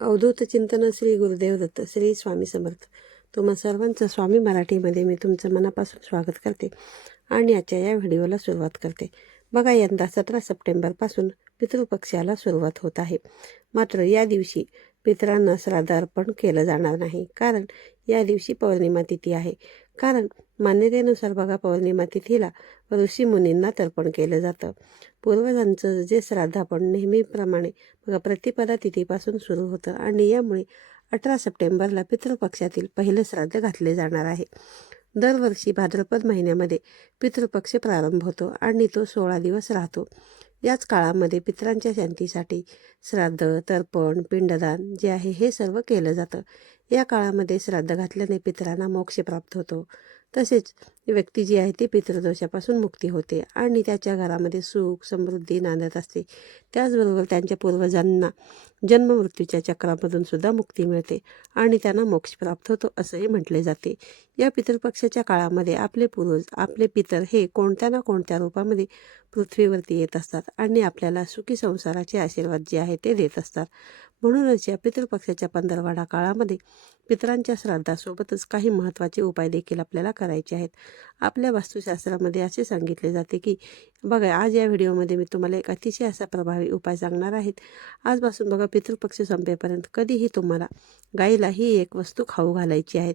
अवधूत चिंतन श्री गुरुदेव दत्त श्री स्वामी समर्थ. तुम्हा सर्वांचं स्वामी मराठीमध्ये मी तुमचं मनापासून स्वागत करते आणि आजच्या या व्हिडिओला सुरुवात करते. बघा यंदा सतरा सप्टेंबरपासून पितृपक्षाला सुरुवात होत आहे. मात्र या दिवशी पितरांना श्राद्ध अर्पण केलं जाणार नाही. कारण या दिवशी पौर्णिमा तिथी आहे. कारण मान्यतेनुसार बघा पौर्णिमा तिथीला ऋषीमुनींना तर्पण केलं जातं. पूर्वजांचं जे श्राद्धापण नेहमीप्रमाणे बघा प्रतिपदा तिथीपासून सुरू होतं आणि यामुळे अठरा सप्टेंबरला पितृपक्षातील पहिले श्राद्ध घातले जाणार आहे. दरवर्षी भाद्रपद महिन्यामध्ये पितृपक्ष प्रारंभ होतो आणि तो सोळा दिवस राहतो. याच काळामध्ये पितरांच्या शांतीसाठी श्राद्ध तर्पण पिंडदान जे आहे हे सर्व केलं जातं. या काळामध्ये श्राद्ध घातल्याने पितरांना मोक्ष प्राप्त होतो. तसेच व्यक्ती जी आहे ती पितृदोषापासून मुक्ती होते आणि त्याच्या घरामध्ये सुख समृद्धी नांदत असते. त्याचबरोबर त्यांच्या पूर्वजांना जन्ममृत्यूच्या चक्रामधून सुद्धा मुक्ती मिळते आणि त्यांना मोक्ष प्राप्त होतो असंही म्हटले जाते. या पितृपक्षाच्या काळामध्ये आपले पूर्वज आपले पितर हे कोणत्या ना कोणत्या रूपामध्ये पृथ्वीवरती येत असतात आणि आपल्याला सुखी संसाराचे आशीर्वाद जे आहे ते देत असतात. म्हणूनच या पितृपक्षाच्या पंधरवाडा काळामध्ये पितरांच्या श्राद्धासोबतच काही महत्त्वाचे उपाय देखील आपल्याला करायचे आहेत. आपल्या वास्तुशास्त्रामध्ये असे सांगितले जाते की बघा आज या व्हिडिओमध्ये मी तुम्हाला एक अतिशय असा प्रभावी उपाय सांगणार आहेत आजपासून बघा पितृपक्ष संपेपर्यंत कधीही तुम्हाला गाईला ही एक वस्तू खाऊ घालायची आहेत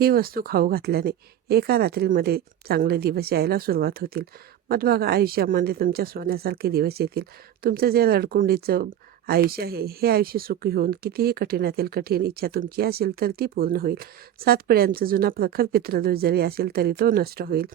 ही वस्तू खाऊ घातल्याने एका रात्रीमध्ये चांगले दिवस यायला सुरुवात होतील. मग बघा आयुष्यामध्ये तुमच्या सोन्यासारखे दिवस येतील. तुमचं जे रडकुंडीचं आयुष्य आहे. हे आयुष्य सुखी होऊन कितीही कठीणातील कठीण इच्छा तुमची असेल तर ती पूर्ण होईल. सात पिढ्यांचा जुना प्रखर पित्रदोष जरी असेल तरी तो नष्ट होईल.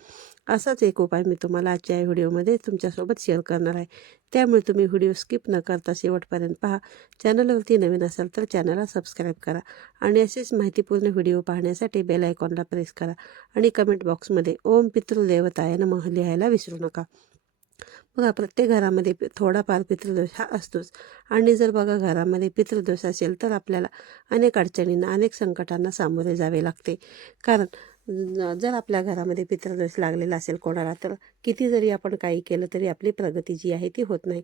असाच एक उपाय मी तुम्हाला आजच्या व्हिडिओमध्ये तुमच्यासोबत शेअर करणार आहे. त्यामुळे तुम्ही व्हिडिओ स्किप न करता शेवटपर्यंत पहा. चॅनलवरती नवीन असाल तर चॅनलला सबस्क्राईब करा आणि असेच माहितीपूर्ण व्हिडिओ पाहण्यासाठी बेल आयकॉनला प्रेस करा आणि कमेंट बॉक्समध्ये ओम पितृदेवताय नमः लिहायला विसरू नका. बघा प्रत्येक घरामध्ये थोडाफार पितृदोष हा असतोच. आणि जर बघा घरामध्ये पितृदोष असेल तर आपल्याला अनेक अडचणींना अनेक संकटांना सामोरे जावे लागते. कारण जर आपल्या घरामध्ये पितृदोष लागलेला असेल कोणाला तर किती जरी आपण काही केलं तरी आपली प्रगती जी आहे ती होत नाही.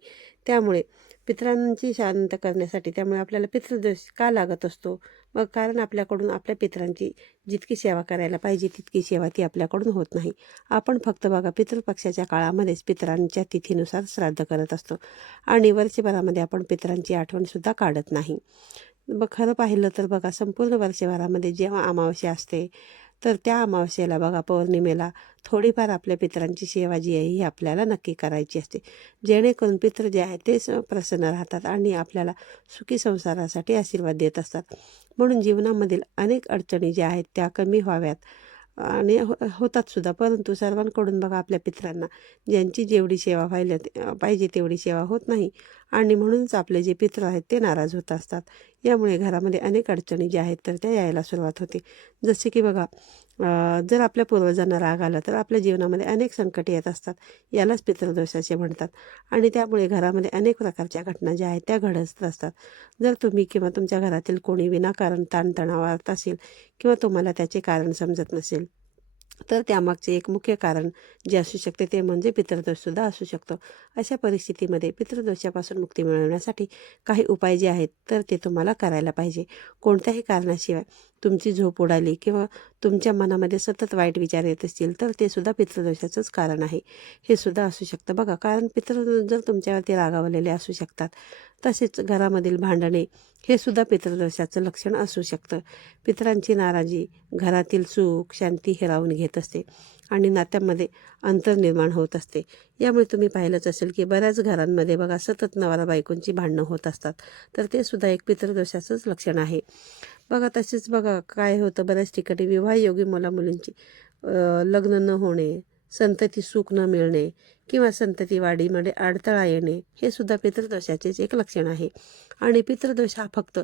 त्यामुळे पितरांची शांत करण्यासाठी त्यामुळे आपल्याला पितृदोष का लागत असतो? मग कारण आपल्याकडून आपल्या पितरांची जितकी सेवा करायला पाहिजे तितकी सेवा ती आपल्याकडून होत नाही. आपण फक्त बघा पितृपक्षाच्या काळामध्येच पितरांच्या तिथीनुसार श्राद्ध करत असतो आणि वर्षभरामध्ये आपण पितरांची आठवणसुद्धा काढत नाही. मग खरं पाहिलं तर बघा संपूर्ण वर्षभरामध्ये जेव्हा अमावस्या असते तर त्या अमावस्येला बघा पौर्णिमेला थोडीफार आपल्या पितरांची सेवा जी आहे ही आपल्याला नक्की करायची असते. जेणेकरून पित्र जे आहे ते स- प्रसन्न राहतात आणि आपल्याला सुखी संसारासाठी आशीर्वाद देत असतात. म्हणून जीवनामधील अनेक अडचणी ज्या आहेत त्या कमी व्हाव्यात. आणि हो होतात सुद्धा. परंतु सर्वांकडून बघा आपल्या पितरांना ज्यांची जेवढी सेवा व्हायला पाहिजे तेवढी सेवा होत नाही. आणि म्हणूनच आपले जे पित्र आहेत ते नाराज होत असतात. यामुळे घरामध्ये अनेक अडचणी ज्या आहेत तर त्या यायला सुरुवात होते. जसे की बघा जर आपल्या पूर्वजांना राग आला तर आपल्या जीवनामध्ये अनेक संकटे येत असतात. यालाच पितृदोष असे म्हणतात. आणि त्यामुळे घरामध्ये अनेक प्रकारच्या घटना ज्या आहेत त्या घडत असतात. जर तुम्ही किंवा तुमच्या घरातील कोणी विनाकारण ताणतणावात असेल किंवा तुम्हाला त्याचे कारण समजत नसेल तर त्यामागचे एक मुख्य कारण जे असू शकते ते म्हणजे पितृदोषसुद्धा असू शकतो. अशा परिस्थितीमध्ये पितृदोषापासून मुक्ती मिळवण्यासाठी काही उपाय जे आहेत तर ते तुम्हाला करायला पाहिजे. कोणत्याही कारणाशिवाय तुमची झोप उडाली किंवा तुमच्या मनामध्ये सतत वाईट विचार येत असतील तर ते सुद्धा पितृदोषाचंच कारण आहे. हे सुद्धा असू शकतं. बघा कारण पितृदोष जर तुमच्यावरती रागावलेले असू शकतात तसेच घरामधील भांडणे हे सुद्धा पितृदोषाचं लक्षण असू शकतं. पितरांची नाराजी घरातील सुख शांती हिरावून घेत असते आणि नात्यामध्ये अंतर निर्माण होत असते. यामुळे तुम्ही पाहिलंच असेल की बऱ्याच घरांमध्ये बघा सतत नवरा बायकोंची भांडणं होत असतात. तर ते सुद्धा एक पितृदोषाचंच लक्षण आहे. बघा तसेच बघा काय होतं बऱ्याच ठिकाणी विवाहयोगी मुलामुलींची मुलींची लग्न न होणे संतती सुख न मिळणे किंवा संतती वाढीमध्ये अडथळा येणे हे सुद्धा पितृदोषाचेच एक लक्षण आहे. आणि पितृदोष हा फक्त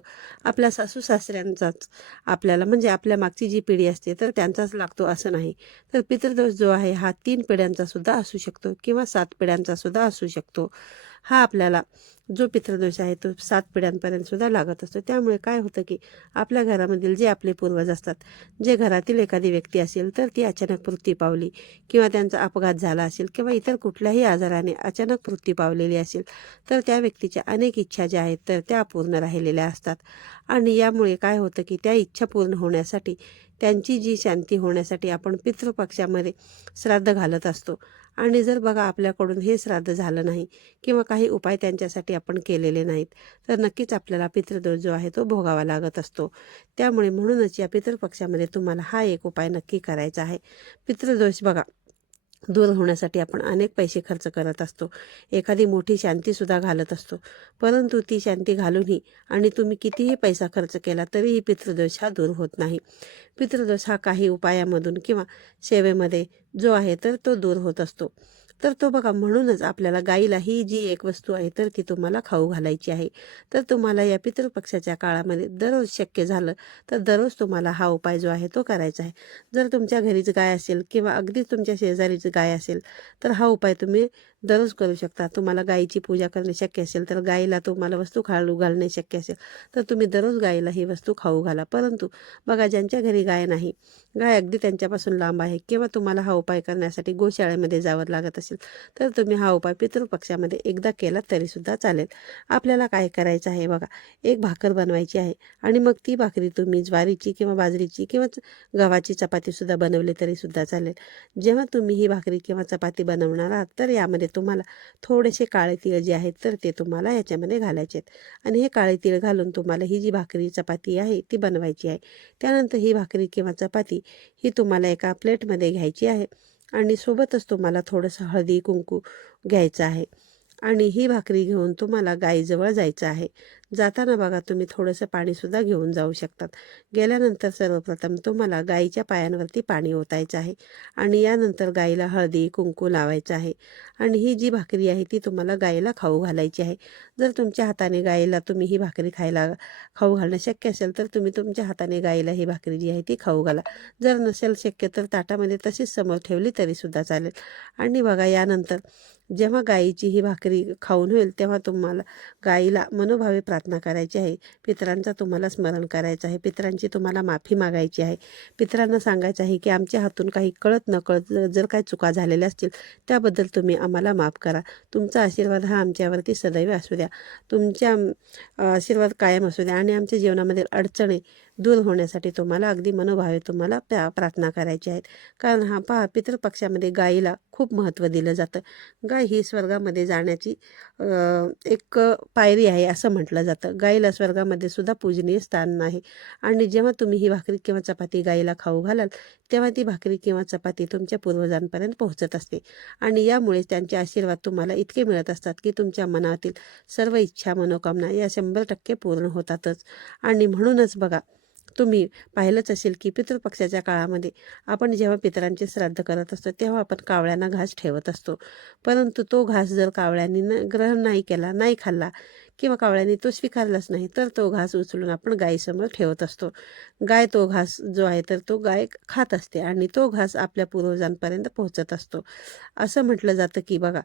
आपल्या सासू सासऱ्यांचाच आपल्याला म्हणजे आपल्या मागची जी पिढी असते तर त्यांचाच लागतो असं नाही. तर पितृदोष जो आहे हा तीन पिढ्यांचा सुद्धा असू शकतो किंवा सात पिढ्यांचा सुद्धा असू शकतो. हा आपल्याला जो पितृदोष आहे तो सात पिढ्यांपर्यंत सुद्धा लागत असतो. त्यामुळे काय होतं की आपल्या घरामधील जे आपले पूर्वज असतात जे घरातील एखादी व्यक्ती असेल तर ती अचानक मृत्यू पावली किंवा त्यांचा अपघात झाला असेल किंवा इतर कुठल्याही आजाराने अचानक मृत्यू पावलेली असेल तर त्या व्यक्तीच्या अनेक इच्छा ज्या आहेत तर त्या पूर्ण राहिलेल्या असतात. आणि यामुळे काय होतं की त्या इच्छा पूर्ण होण्यासाठी त्यांची जी शांती होण्यासाठी आपण पितृपक्षामध्ये श्राद्ध घालत असतो. आणि जर बघा आपल्याकडून हे श्राद्ध झालं नाही किंवा काही उपाय त्यांच्यासाठी आपण केलेले नाहीत तर नक्कीच आपल्याला पितृदोष जो आहे तो भोगावा लागत असतो. त्यामुळे म्हणूनच या पितृपक्षामध्ये तुम्हाला हा एक उपाय नक्की करायचा आहे. पितृदोष बघा दूर होण्यासाठी आपण अनेक पैसे खर्च करत असतो. एखादी मोठी शांतीसुद्धा घालत असतो. परंतु ती शांती घालूनही आणि तुम्ही कितीही पैसा खर्च केला तरीही पितृदोष हा दूर होत नाही. पितृदोष हा काही उपायामधून किंवा सेवेमध्ये जो आहे तर तो दूर होत असतो. तर तो बघा म्हणूनच आपल्याला गाईला ही जी एक वस्तू आहे तर ती तुम्हाला खाऊ घालायची आहे. तर तुम्हाला या पितृपक्षाच्या काळामध्ये दररोज शक्य झालं तर दररोज तुम्हाला हा उपाय जो आहे तो करायचा आहे. जर तुमच्या घरीच गाय असेल किंवा अगदी तुमच्या शेजारीच गाय असेल तर हा उपाय तुम्ही दररोज करू शकता. तुम्हाला गायीची पूजा करणे शक्य असेल तर गायीला तुम्हाला वस्तू खाऊ घालणे शक्य असेल तर तुम्ही दररोज गायीला ही वस्तू खाऊ घाला. परंतु बघा ज्यांच्या घरी गाय नाही गाय अगदी त्यांच्यापासून लांब आहे किंवा तुम्हाला हा उपाय करण्यासाठी गोशाळेमध्ये जावं लागत असेल तर तुम्ही हा उपाय पितृपक्षामध्ये एकदा केला तरीसुद्धा चालेल. आपल्याला काय करायचं आहे बघा एक भाकर बनवायची आहे आणि मग ती भाकरी तुम्ही ज्वारीची किंवा बाजरीची किंवा गव्हाची चपातीसुद्धा बनवली तरीसुद्धा चालेल. जेव्हा तुम्ही ही भाकरी किंवा चपाती बनवणार आहात तर यामध्ये तुम्हाला थोडेसे काळे तिळ जे आहेत तर ते तुम्हाला याच्यामध्ये घालायचे आहेत. आणि हे काळे तिळ घालून तुम्हाला ही जी भाकरी चपाती आहे ती बनवायची आहे. त्यानंतर ही भाकरी किंवा चपाती ही तुम्हाला एका प्लेटमध्ये घ्यायची आहे. आणि सोबतच तुम्हाला थोडंसं हळदी कुंकू घ्यायचं आहे. आणि ही भाकरी घेऊन तुम्हाला गाईजवळ जायचं आहे. जाताना बघा तुम्ही थोडंसं पाणीसुद्धा घेऊन जाऊ शकतात. गेल्यानंतर सर्वप्रथम तुम्हाला गाईच्या पायांवरती पाणी ओतायचं आहे आणि यानंतर गाईला हळदी कुंकू लावायचं आहे. आणि ही जी भाकरी आहे ती तुम्हाला गाईला खाऊ घालायची आहे. जर तुमच्या हाताने गाईला तुम्ही ही भाकरी खायला खाऊ घालणं शक्य असेल तर तुम्ही तुमच्या हाताने गाईला ही भाकरी जी आहे ती खाऊ घाला. जर नसेल शक्य तर ताटामध्ये तशीच समोर ठेवली तरीसुद्धा चालेल. आणि बघा यानंतर जेव्हा गाईची ही भाकरी खाऊन होईल तेव्हा तुम्हाला गाईला मनोभावे प्रार्थना करायची आहे. पितरांचा तुम्हाला स्मरण करायचं आहे. पितरांची तुम्हाला माफी मागायची आहे. पितरांना सांगायचं आहे की आमच्या हातून काही कळत नकळत जर जर काही चुका झालेल्या असतील त्याबद्दल तुम्ही आम्हाला माफ करा. तुमचा आशीर्वाद हा आमच्यावरती सदैव असू द्या. तुमच्या आशीर्वाद कायम असू द्या आणि आमच्या जीवनामध्ये अडचणी दूर होण्यासाठी तुम्हाला अगदी मनोभावे तुम्हाला त्या प्रार्थना करायची आहेत. कारण हा पहा पितृपक्षामध्ये गायीला खूप महत्त्व दिलं जातं. गाय ही स्वर्गामध्ये जाण्याची एक पायरी आहे असं म्हटलं जातं. गाईला स्वर्गामध्ये सुद्धा पूजनीय स्थान नाही. आणि जेव्हा तुम्ही ही भाकरी किंवा चपाती गाईला खाऊ घालाल तेव्हा ती भाकरी किंवा चपाती तुमच्या पूर्वजांपर्यंत पोहोचत असते. आणि यामुळे त्यांचे आशीर्वाद तुम्हाला इतके मिळत असतात की तुमच्या मनातील सर्व इच्छा मनोकामना या शंभर टक्के पूर्ण होतातच. आणि म्हणूनच बघा तुम्ही पाहिलंच असेल की पितृपक्षाच्या काळामध्ये आपण जेव्हा पितरांचे श्राद्ध करत असतो तेव्हा आपण कावळ्यांना घास ठेवत असतो. परंतु तो घास जर कावळ्यांनी न ग्रहण नाही केला नाही खाल्ला किंवा कावळ्यांनी तो स्वीकारलाच नाही तर तो घास उचलून आपण गायीसमोर ठेवत असतो. गाय तो घास जो आहे तर तो गाय खात असते आणि तो घास आपल्या पूर्वजांपर्यंत पोहोचत असतो. असं म्हटलं जातं की बघा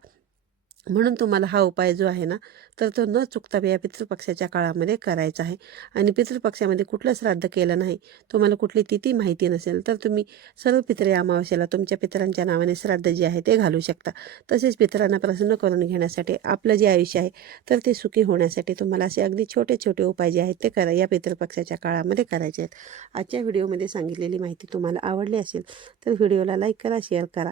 म्हणून तुम्हाला हा उपाय जो आहे ना तर तो न चुकता या पितृपक्षाच्या काळामध्ये करायचा आहे. आणि पितृपक्षामध्ये कुठलं श्राद्ध केलं नाही तुम्हाला कुठली तिथी माहिती नसेल तर तुम्ही सर्व पितरे अमावस्याला तुमच्या पितरांच्या नावाने श्राद्ध जे आहे ते घालू शकता. तसेच पितरांना प्रसन्न करून घेण्यासाठी आपलं जे आयुष्य आहे तर ते सुखी होण्यासाठी तुम्हाला असे अगदी छोटे छोटे उपाय जे आहेत ते करा या पितृपक्षाच्या काळामध्ये करायचे आहेत. आजच्या व्हिडिओमध्ये सांगितलेली माहिती तुम्हाला आवडली असेल तर व्हिडिओला लाईक करा शेअर करा.